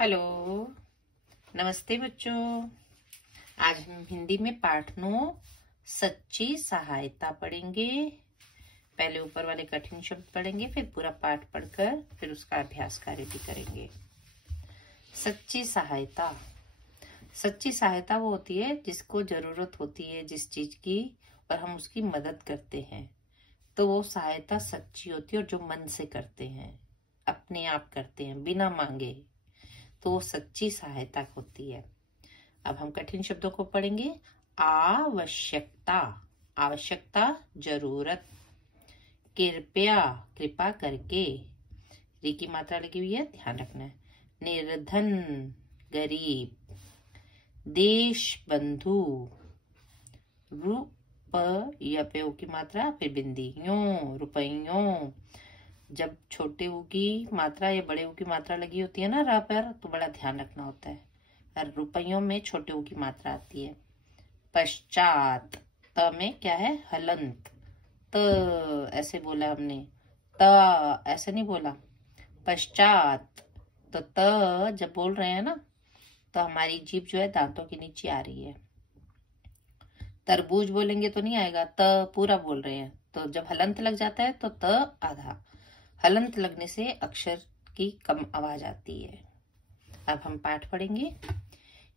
Hello, नमस्ते बच्चों। आज हम हिंदी में पाठ 9 सच्ची सहायता पढ़ेंगे। पहले ऊपर वाले कठिन शब्द पढ़ेंगे, फिर पूरा पाठ पढ़कर फिर उसका अभ्यास कार्य भी करेंगे। सच्ची सहायता। सच्ची सहायता वो होती है जिसको जरूरत होती है जिस चीज की, और हम उसकी मदद करते हैं, तो वो सहायता सच्ची होती है। और जो मन से करते हैं, अपने आप करते हैं, बिना मांगे, तो सच्ची सहायता होती है। अब हम कठिन शब्दों को पढ़ेंगे। आवश्यकता, आवश्यकता जरूरत। कृपया, कृपा करके, री की मात्रा लगी हुई है, ध्यान रखना है। निर्धन, गरीब। देश बंधु, रुपयों की मात्रा फिर बिंदी, यों, रुपयों। जब छोटे ऊ की मात्रा या बड़े ऊ की मात्रा लगी होती है ना रा पर, तो बड़ा ध्यान रखना होता है। और रुपयों में छोटे ऊ की मात्रा आती है। पश्चात, त में क्या है, हलंत। त ऐसे बोला हमने, त ऐसे नहीं बोला। पश्चात, तो त जब बोल रहे हैं ना, तो हमारी जीभ जो है दांतों के नीचे आ रही है। तरबूज बोलेंगे तो नहीं आएगा, त पूरा बोल रहे हैं। तो जब हलंत लग जाता है तो त आधा, हलंत लगने से अक्षर की कम आवाज आती है। अब हम पाठ पढ़ेंगे।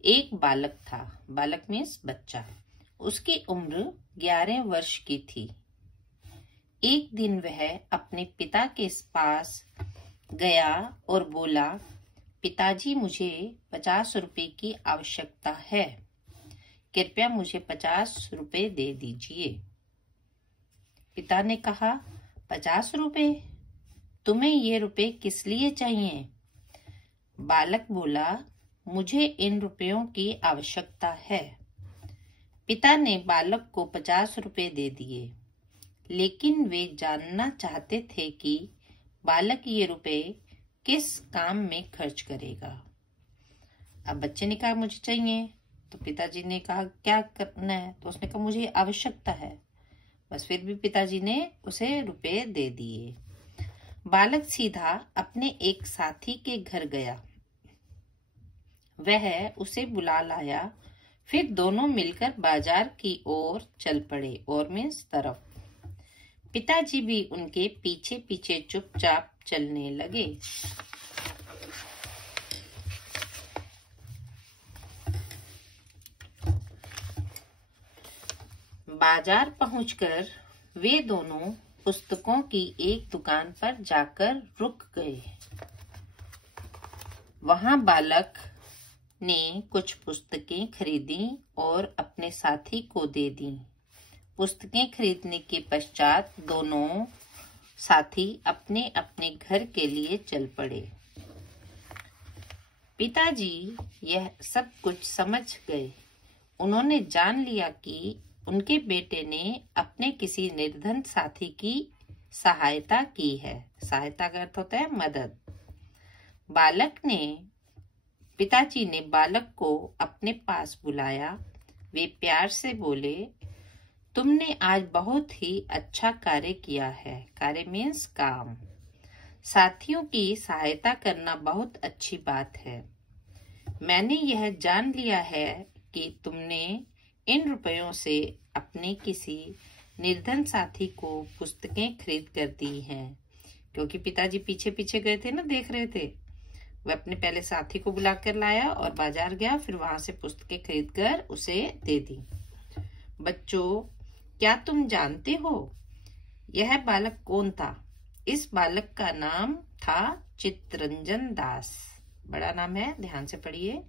एक बालक था, बालक मीन्स बच्चा। उसकी उम्र 11 वर्ष की थी। एक दिन वह अपने पिता के पास गया और बोला, पिताजी, मुझे 50 रुपए की आवश्यकता है, कृपया मुझे 50 रुपए दे दीजिए। पिता ने कहा, 50 रुपए? तुम्हें ये रुपए किस लिए चाहिए? बालक बोला, मुझे इन रुपयों की आवश्यकता है। पिता ने बालक को 50 रुपए दे दिए, लेकिन वे जानना चाहते थे कि बालक ये रुपए किस काम में खर्च करेगा। अब बच्चे ने कहा, मुझे चाहिए। तो पिताजी ने कहा, क्या करना है? तो उसने कहा, मुझे आवश्यकता है। बस फिर भी पिताजी ने उसे रुपए दे दिए। बालक सीधा अपने एक साथी के घर गया। वह उसे बुला लाया। फिर दोनों मिलकर बाजार की ओर चल पड़े। और मीन्स तरफ। पिताजी भी उनके पीछे पीछे चुपचाप चलने लगे। बाजार पहुंचकर वे दोनों पुस्तकों की एक दुकान पर जाकर रुक गए। वहां बालक ने कुछ पुस्तकें खरीदी और अपने साथी को दे दी। पुस्तकें खरीदने के पश्चात दोनों साथी अपने अपने घर के लिए चल पड़े। पिताजी यह सब कुछ समझ गए। उन्होंने जान लिया कि उनके बेटे ने अपने किसी निर्धन साथी की सहायता की है। सहायता का अर्थ होता है मदद। पिताजी ने बालक को अपने पास बुलाया। वे प्यार से बोले, तुमने आज बहुत ही अच्छा कार्य किया है। कार्य मीन्स काम। साथियों की सहायता करना बहुत अच्छी बात है। मैंने यह जान लिया है कि तुमने इन रुपयों से अपने किसी निर्धन साथी को पुस्तकें खरीद कर दी हैं। क्योंकि पिताजी पीछे पीछे गए थे ना, देख रहे थे। वह अपने पहले साथी को बुलाकर लाया और बाजार गया, फिर वहां से पुस्तकें खरीद कर उसे दे दी। बच्चों, क्या तुम जानते हो यह बालक कौन था? इस बालक का नाम था चित्तरंजन दास। बड़ा नाम है, ध्यान से पढ़िए,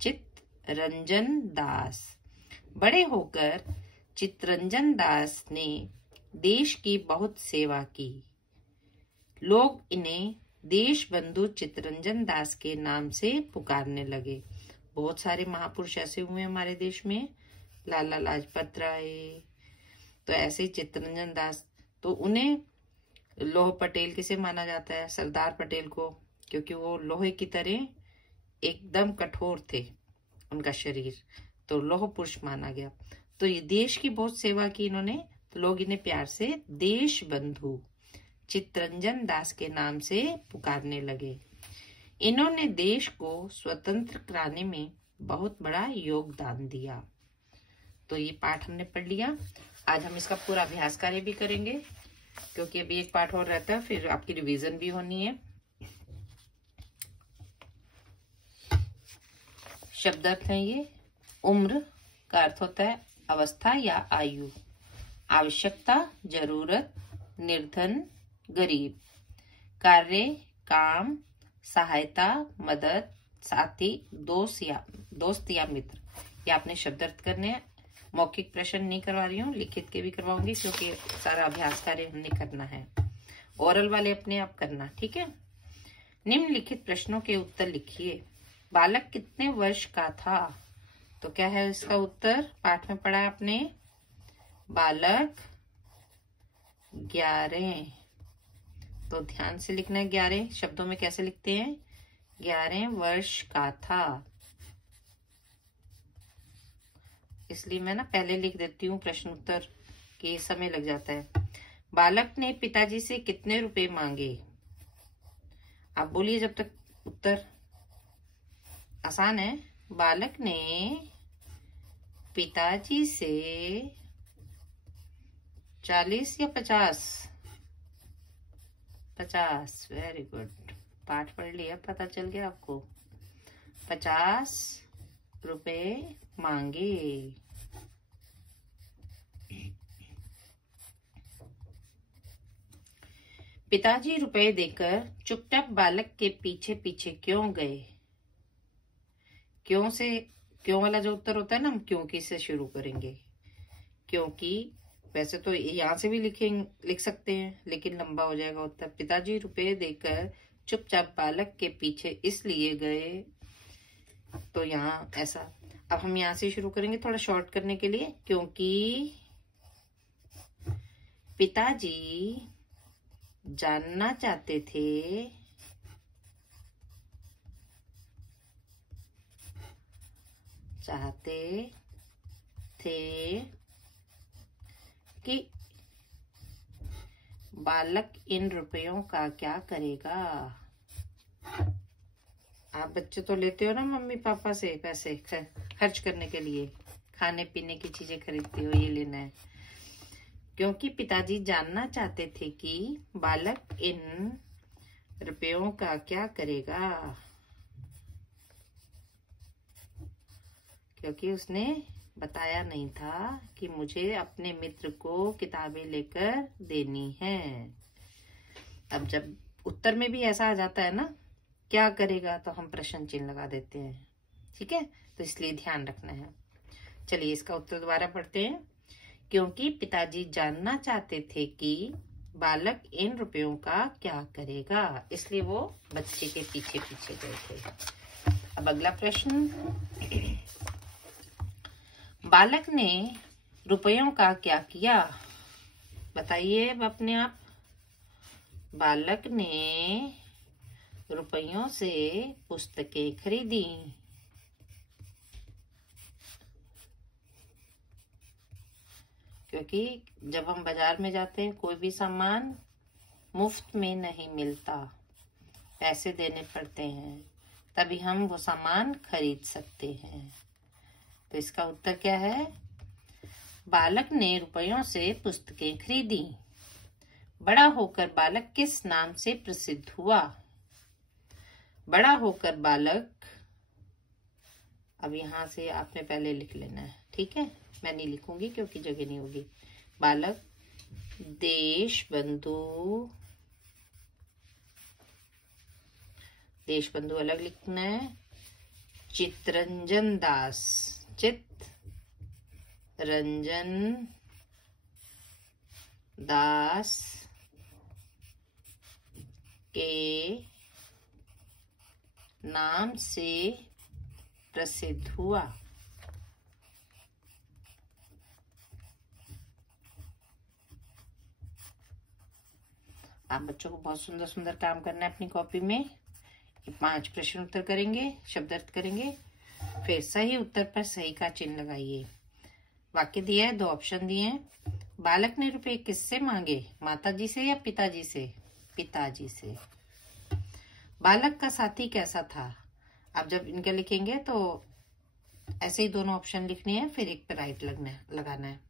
चित्तरंजन दास। बड़े होकर चित्तरंजन दास ने देश की बहुत सेवा की। लोग इन्हें देश बंधु चित्तरंजन दास के नाम से पुकारने लगे। बहुत सारे महापुरुष ऐसे हुए हमारे देश में, लाला लाजपत राय, तो ऐसे ही चित्तरंजन दास। तो उन्हें लौह पटेल किसे माना जाता है? सरदार पटेल को, क्योंकि वो लोहे की तरह एकदम कठोर थे उनका शरीर, तो लौह पुरुष माना गया। तो ये देश की बहुत सेवा की इन्होंने, तो लोग इन्हें प्यार से देश बंधु चित्तरंजन दास के नाम से पुकारने लगे। इन्होंने देश को स्वतंत्र कराने में बहुत बड़ा योगदान दिया। तो ये पाठ हमने पढ़ लिया। आज हम इसका पूरा अभ्यास कार्य भी करेंगे, क्योंकि अभी एक पाठ और रहता है, फिर आपकी रिवीजन भी होनी है। शब्दार्थ है ये। उम्र का अर्थ होता है अवस्था या आयु। आवश्यकता, जरूरत, निर्धन, गरीब। कार्य, काम, सहायता, मदद, साथी, दोस्त या मित्र। ये आपने शब्दार्थ करने हैं। मौखिक प्रश्न नहीं करवा रही हूँ, लिखित के भी करवाऊंगी, क्योंकि सारा अभ्यास कार्य हमने करना है। ओरल वाले अपने आप करना, ठीक है। निम्नलिखित प्रश्नों के उत्तर लिखिए। बालक कितने वर्ष का था? तो क्या है इसका उत्तर? पाठ में पढ़ा आपने, बालक 11। तो ध्यान से लिखना है। 11 शब्दों में कैसे लिखते हैं? 11 वर्ष का था। इसलिए मैं ना पहले लिख देती हूँ, प्रश्न उत्तर के समय लग जाता है। बालक ने पिताजी से कितने रुपए मांगे? आप बोलिए जब तक उत्तर। आसान है। बालक ने पिताजी से 40 या 50? 50। Very good. पाठ पढ़ लिया, पता चल गया आपको। 50 रुपए मांगे। पिताजी रुपए देकर चुपचाप बालक के पीछे पीछे क्यों गए? क्यों वाला जो उत्तर होता है ना, हम क्योंकि से शुरू करेंगे। क्योंकि वैसे तो यहाँ से भी लिख सकते हैं, लेकिन लंबा हो जाएगा उत्तर। पिताजी रुपए देकर चुपचाप बालक के पीछे इसलिए गए। तो यहाँ ऐसा, अब हम यहाँ से शुरू करेंगे थोड़ा शॉर्ट करने के लिए। क्योंकि पिताजी जानना चाहते थे कि बालक इन रुपयों का क्या करेगा। आप बच्चे तो लेते हो ना मम्मी पापा से पैसे खर्च करने के लिए, खाने पीने की चीजें खरीदते हो, ये लेना है। क्योंकि पिताजी जानना चाहते थे कि बालक इन रुपयों का क्या करेगा। क्योंकि उसने बताया नहीं था कि मुझे अपने मित्र को किताबें लेकर देनी है। अब जब उत्तर में भी ऐसा आ जाता है ना, क्या करेगा, तो हम प्रश्न चिन्ह लगा देते हैं, ठीक है। तो इसलिए ध्यान रखना है। चलिए इसका उत्तर दोबारा पढ़ते हैं। क्योंकि पिताजी जानना चाहते थे कि बालक इन रुपयों का क्या करेगा, इसलिए वो बच्चे के पीछे पीछे गए थे। अब अगला प्रश्न। बालक ने रुपयों का क्या किया? बताइए अब अपने आप। बालक ने रुपयों से पुस्तकें खरीदी। क्योंकि जब हम बाजार में जाते हैं, कोई भी सामान मुफ्त में नहीं मिलता, पैसे देने पड़ते हैं, तभी हम वो सामान खरीद सकते हैं। तो इसका उत्तर क्या है? बालक ने रुपयों से पुस्तकें खरीदी। बड़ा होकर बालक किस नाम से प्रसिद्ध हुआ? बड़ा होकर बालक, अब यहाँ से आपने पहले लिख लेना है, ठीक है। मैं नहीं लिखूंगी क्योंकि जगह नहीं होगी। बालक देशबंधु, देशबंधु अलग लिखना है। चित्तरंजन दास, चित्तरंजन दास के नाम से प्रसिद्ध हुआ। आप बच्चों को बहुत सुंदर सुंदर काम करना है अपनी कॉपी में। 5 प्रश्न उत्तर करेंगे, शब्दार्थ करेंगे, फिर सही उत्तर पर सही का चिन्ह लगाइए। वाक्य दिया है, 2 ऑप्शन दिए हैं। बालक ने रुपए किससे मांगे? माताजी से या पिताजी से? पिताजी से। बालक का साथी कैसा था। अब जब इनके लिखेंगे तो ऐसे ही दोनों ऑप्शन लिखने हैं, फिर एक पे राइट लगाना है।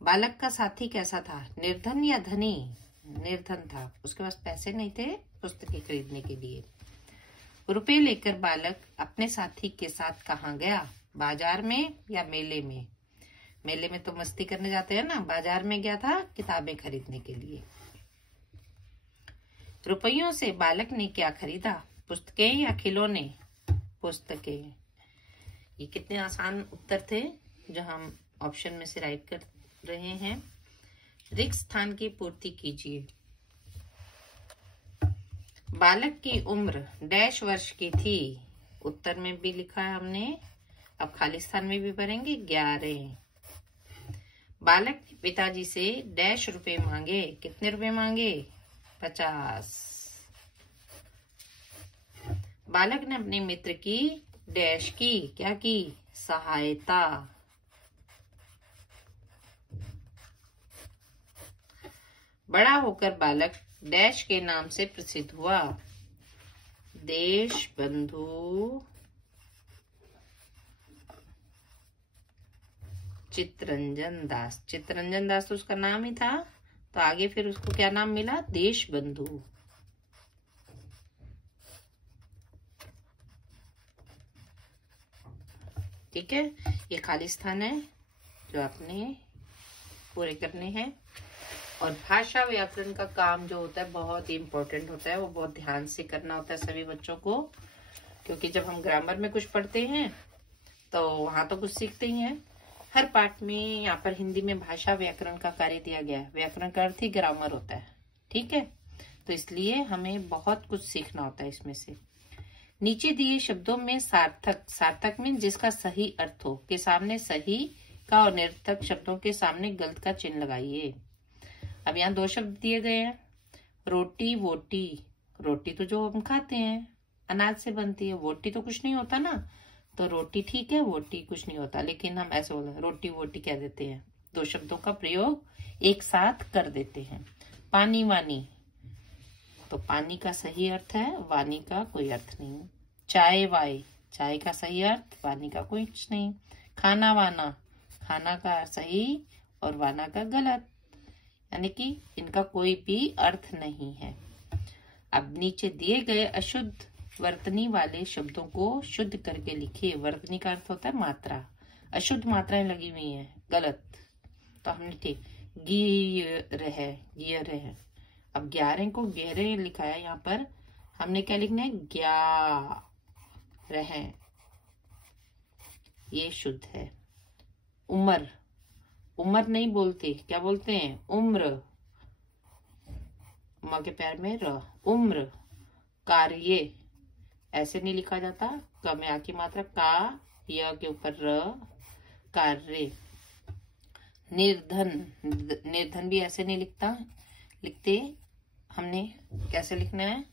बालक का साथी कैसा था, निर्धन या धनी। निर्धन था, उसके पास पैसे नहीं थे पुस्तकें खरीदने के लिए। रुपए लेकर बालक अपने साथी के साथ कहाँ गया, बाजार में या मेले में। मेले में तो मस्ती करने जाते हैं ना, बाजार में गया था किताबें खरीदने के लिए। रुपयों से बालक ने क्या खरीदा, पुस्तकें या खिलौने। पुस्तकें। ये कितने आसान उत्तर थे जो हम ऑप्शन में से राइट कर रहे हैं। रिक्त स्थान की पूर्ति कीजिए। बालक की उम्र डैश वर्ष की थी, उत्तर में भी लिखा है हमने, अब खाली स्थान में भी भरेंगे 11। बालक ने पिताजी से डैश रुपए मांगे, कितने रुपए मांगे, 50। बालक ने अपने मित्र की डैश की, क्या की, सहायता। बड़ा होकर बालक डैश के नाम से प्रसिद्ध हुआ, देश बंधु चित्तरंजन दास। चित्तरंजन दास तो उसका नाम ही था, तो आगे फिर उसको क्या नाम मिला, देश बंधु। ठीक है, ये खाली स्थान है जो आपने पूरे करने हैं। और भाषा व्याकरण का काम जो होता है बहुत ही इम्पोर्टेंट होता है, वो बहुत ध्यान से करना होता है सभी बच्चों को, क्योंकि जब हम ग्रामर में कुछ पढ़ते हैं तो वहां तो कुछ सीखते ही हैं। हर पाठ में यहाँ पर हिंदी में भाषा व्याकरण का कार्य दिया गया है। व्याकरण का अर्थ ही ग्रामर होता है, ठीक है, तो इसलिए हमें बहुत कुछ सीखना होता है इसमें से। नीचे दिए शब्दों में सार्थक, सार्थक मीन जिसका सही अर्थ हो, के सामने सही का और निरर्थक शब्दों के सामने गलत का चिन्ह लगाइए। अब यहाँ दो शब्द दिए गए हैं, रोटी वोटी। रोटी तो जो हम खाते हैं अनाज से बनती है, वोटी तो कुछ नहीं होता ना, तो रोटी ठीक है, वोटी कुछ नहीं होता, लेकिन हम ऐसे बोलते हैं रोटी वोटी कह देते हैं। दो शब्दों का प्रयोग एक साथ कर देते हैं। पानी वानी, तो पानी का सही अर्थ है, वानी का कोई अर्थ नहीं। चाय वाई, चाय का सही अर्थ, वानी का कोई नहीं। खाना वाना, खाना का सही और वाना का गलत, यानी कि इनका कोई भी अर्थ नहीं है। अब नीचे दिए गए अशुद्ध वर्तनी वाले शब्दों को शुद्ध करके लिखिए। वर्तनी का अर्थ होता है मात्रा, अशुद्ध मात्राएं लगी हुई हैं, गलत, तो हमने ठीक गिर है, गिर है। अब 11 को गहरे लिखा है, यहाँ पर हमने क्या लिखना है, ग्या रहे, ये शुद्ध है। उम्र, उम्र नहीं बोलते, क्या बोलते हैं, उम्र, माँ के पैर में र, उम्र। कार्य ऐसे नहीं लिखा जाता, क में आ की मात्रा, का य के ऊपर र, कार्य। निर्धन, निर्धन भी ऐसे नहीं लिखते, हमने कैसे लिखना है,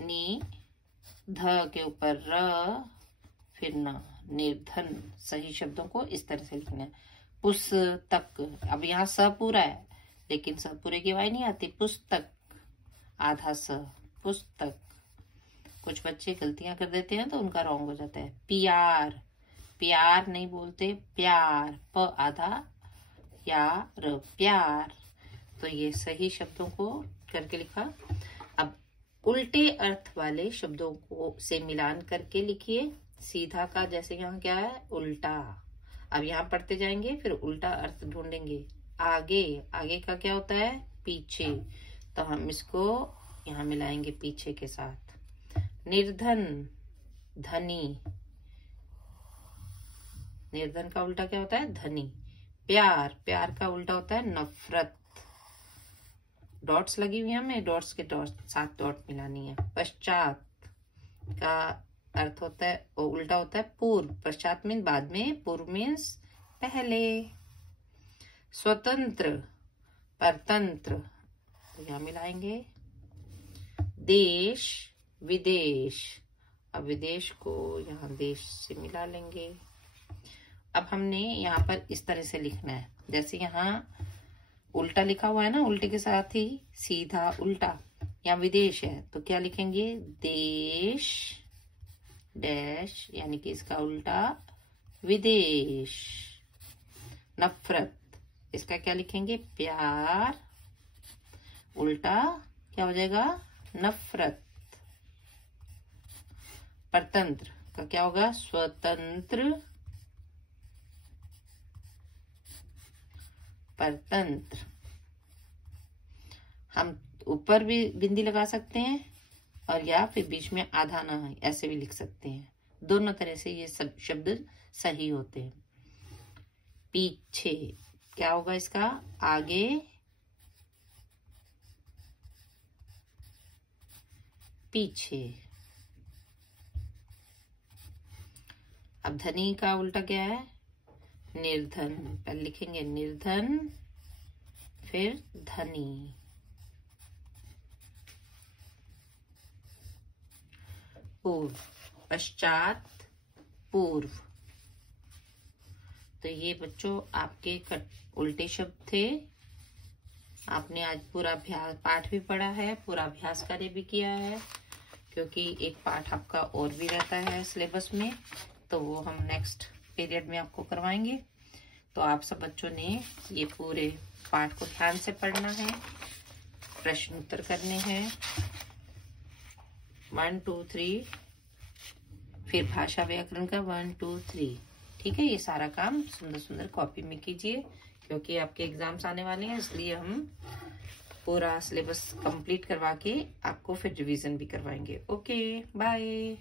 नी ध के ऊपर र फिर न, निर्धन। सही शब्दों को इस तरह से लिखना है। पुस्तक, अब यहाँ स पूरा है लेकिन स पूरे की वाई नहीं आती, पुस्तक आधा स, पुस्तक। कुछ बच्चे गलतियां कर देते हैं तो उनका रॉन्ग हो जाता है। प्यार, प्यार नहीं बोलते, प्यार, प आधा यार, प्यार। तो ये सही शब्दों को करके लिखा। अब उल्टे अर्थ वाले शब्दों को से मिलान करके लिखिए। सीधा का जैसे यहाँ क्या है, उल्टा। अब यहाँ पढ़ते जाएंगे फिर उल्टा अर्थ ढूंढेंगे। आगे, आगे का क्या होता है, पीछे, तो हम इसको यहाँ मिलाएंगे पीछे के साथ। निर्धन, धनी, निर्धन का उल्टा क्या होता है, धनी। प्यार, प्यार का उल्टा होता है नफरत। डॉट्स लगी हुई है, हमें डॉट्स के साथ डॉट मिलानी है। पश्चात का अर्थ होता है, उल्टा होता है पूर्व। पश्चात मीन बाद में, पूर्व मीन्स पहले। स्वतंत्र, परतंत्र, तो यहाँ मिलाएंगे। देश, विदेश, अब विदेश को यहाँ देश से मिला लेंगे। अब हमने यहाँ पर इस तरह से लिखना है, जैसे यहाँ उल्टा लिखा हुआ है ना, उल्टे के साथ ही सीधा उल्टा, यहाँ विदेश है तो क्या लिखेंगे, देश डैश, यानी कि इसका उल्टा विदेश। नफरत, इसका क्या लिखेंगे, प्यार, उल्टा क्या हो जाएगा, नफरत। परतंत्र का क्या होगा, स्वतंत्र, परतंत्र। हम ऊपर भी बिंदी लगा सकते हैं और या फिर बीच में आधा ना है ऐसे भी लिख सकते हैं। दोनों तरह से ये सब शब्द सही होते हैं। पीछे क्या होगा इसका, आगे, पीछे। अब धनी का उल्टा क्या है, निर्धन। पहले लिखेंगे निर्धन फिर धनी। पूर्व, पश्चात, पूर्व। तो ये बच्चों आपके उल्टे शब्द थे। आपने आज पूरा अभ्यास पाठ भी पढ़ा है, पूरा अभ्यास कार्य भी किया है, क्योंकि एक पाठ आपका और भी रहता है सिलेबस में, तो वो हम नेक्स्ट पीरियड में आपको करवाएंगे। तो आप सब बच्चों ने ये पूरे पाठ को ध्यान से पढ़ना है, प्रश्न उत्तर करने हैं 1 2 3, फिर भाषा व्याकरण का 1 2 3। ठीक है, ये सारा काम सुंदर सुंदर कॉपी में कीजिए, क्योंकि आपके एग्जाम्स आने वाले हैं, इसलिए हम पूरा सिलेबस कंप्लीट करवा के आपको फिर रिवीजन भी करवाएंगे। Okay, bye.